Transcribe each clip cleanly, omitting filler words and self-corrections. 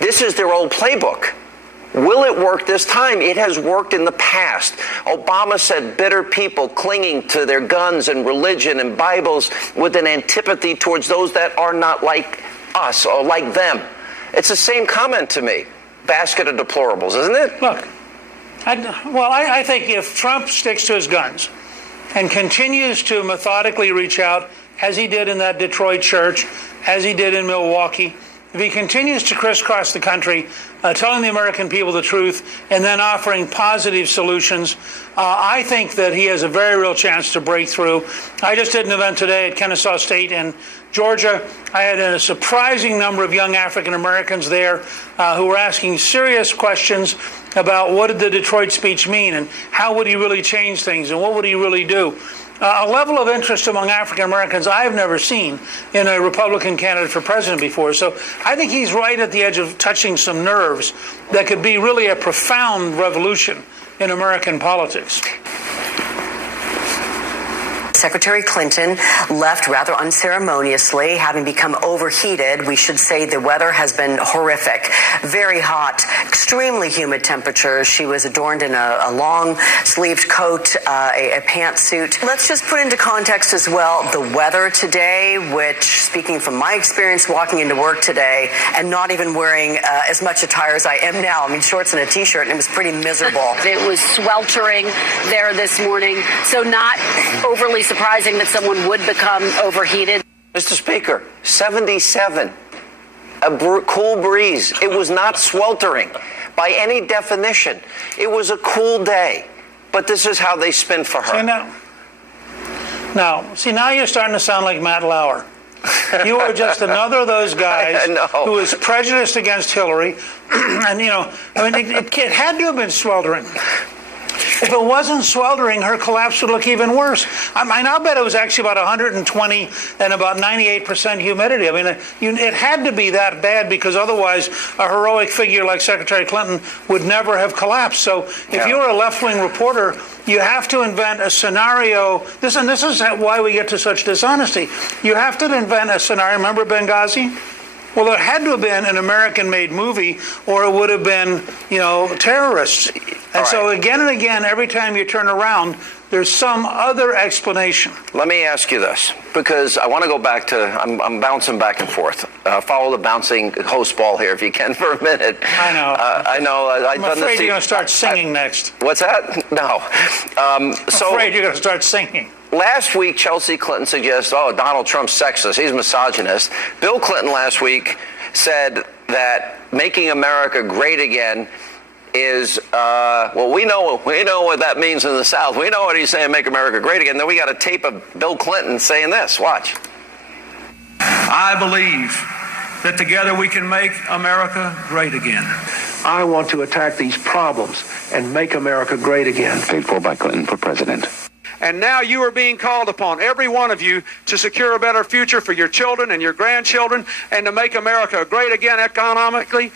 This is their old playbook. Will it work this time? It has worked in the past. Obama said bitter people clinging to their guns and religion and Bibles with an antipathy towards those that are not like us or like them. It's the same comment to me. Basket of deplorables, isn't it? Look, I think if Trump sticks to his guns and continues to methodically reach out, as he did in that Detroit church, as he did in Milwaukee, if he continues to crisscross the country, telling the American people the truth and then offering positive solutions, I think that he has a very real chance to break through. I just did an event today at Kennesaw State in Georgia. I had a surprising number of young African Americans there who were asking serious questions about what did the Detroit speech mean and how would he really change things and what would he really do. A level of interest among African Americans I've never seen in a Republican candidate for president before. So I think he's right at the edge of touching some nerves that could be really a profound revolution in American politics. Secretary Clinton left rather unceremoniously, having become overheated. We should say the weather has been horrific. Very hot, extremely humid temperatures. She was adorned in a long-sleeved coat, a pantsuit. Let's just put into context as well the weather today, which, speaking from my experience walking into work today and not even wearing as much attire as I am now, I mean, shorts and a T-shirt, and it was pretty miserable. It was sweltering there this morning, so not overly surprising that someone would become overheated. Mr. Speaker, 77, cool breeze. It was not sweltering by any definition. It was a cool day, but this is how they spin for her. Now you're starting to sound like Matt Lauer. You are just another of those guys who is prejudiced against Hillary. And, it had to have been sweltering. If it wasn't sweltering, her collapse would look even worse. I'll bet it was actually about 120 and about 98% humidity. I mean, it had to be that bad because otherwise a heroic figure like Secretary Clinton would never have collapsed. So if you're a left-wing reporter, you have to invent a scenario. This is why we get to such dishonesty. You have to invent a scenario. Remember Benghazi? Well, it had to have been an American-made movie, or it would have been, terrorists. And so again and again, every time you turn around, there's some other explanation. Let me ask you this, because I want to go back to, I'm bouncing back and forth. Follow the bouncing host ball here, if you can, for a minute. I know. I'm afraid you're going to start singing next. What's that? No. I'm afraid you're going to start singing. Last week, Chelsea Clinton suggests, Donald Trump's sexist. He's misogynist. Bill Clinton last week said that making America great again is, we know what that means in the South. We know what he's saying, make America great again. Then we got a tape of Bill Clinton saying this. Watch. I believe that together we can make America great again. I want to attack these problems and make America great again. Paid for by Clinton for president. And now you are being called upon, every one of you, to secure a better future for your children and your grandchildren and to make America great again economically,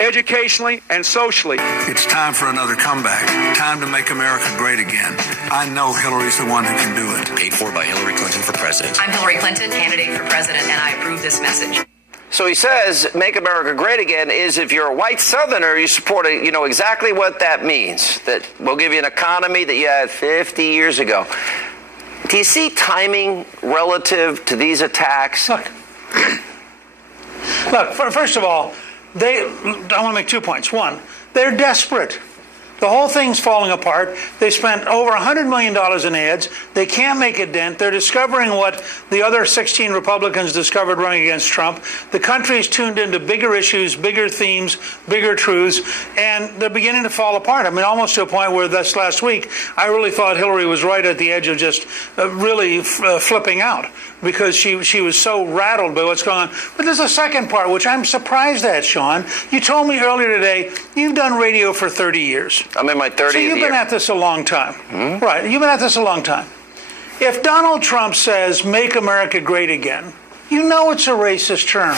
educationally, and socially. It's time for another comeback. Time to make America great again. I know Hillary's the one who can do it. Paid for by Hillary Clinton for president. I'm Hillary Clinton, candidate for president, and I approve this message. So he says, make America great again is if you're a white Southerner, you support it, you know exactly what that means. That we'll give you an economy that you had 50 years ago. Do you see timing relative to these attacks? Look, first of all, I want to make 2 points. One, they're desperate. The whole thing's falling apart. They spent over $100 million in ads. They can't make a dent. They're discovering what the other 16 Republicans discovered running against Trump. The country's tuned into bigger issues, bigger themes, bigger truths, and they're beginning to fall apart. I mean, almost to a point where this last week, I really thought Hillary was right at the edge of just really flipping out because she was so rattled by what's going on. But there's a second part, which I'm surprised at, Sean. You told me earlier today you've done radio for 30 years. I'm in my 30th year. So you've been at this a long time. Right, you've been at this a long time. If Donald Trump says, make America great again, you know it's a racist term.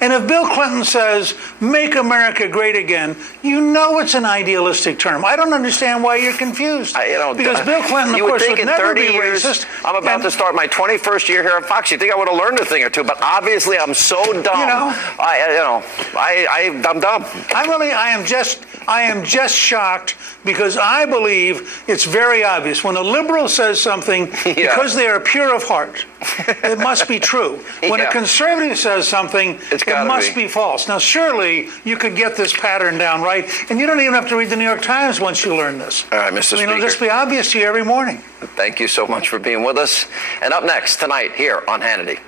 And if Bill Clinton says, make America great again, you know it's an idealistic term. I don't understand why you're confused. Because Bill Clinton, of course, would never be racist. I'm about to start my 21st year here at Fox. You think I would have learned a thing or two, but obviously I'm so dumb. I'm dumb. I am just shocked because I believe it's very obvious. When a liberal says something, because they are pure of heart, it must be true. When a conservative says something, it must be false. Now, surely you could get this pattern down, right? And you don't even have to read the New York Times once you learn this. All right, Mr. Speaker. It'll just be obvious to you every morning. Thank you so much for being with us. And up next tonight here on Hannity.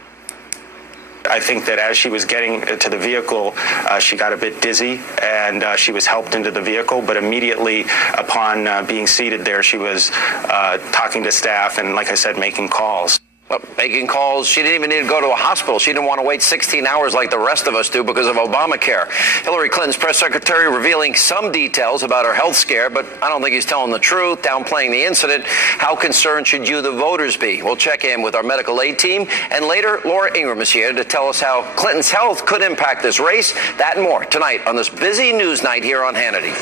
I think that as she was getting to the vehicle, she got a bit dizzy, and she was helped into the vehicle. But immediately upon being seated there, she was talking to staff and, like I said, making calls. Well, making calls. She didn't even need to go to a hospital. She didn't want to wait 16 hours like the rest of us do because of Obamacare. Hillary Clinton's press secretary revealing some details about her health scare, but I don't think he's telling the truth, downplaying the incident. How concerned should you, the voters, be? We'll check in with our medical aid team. And later, Laura Ingraham is here to tell us how Clinton's health could impact this race. That and more tonight on this busy news night here on Hannity.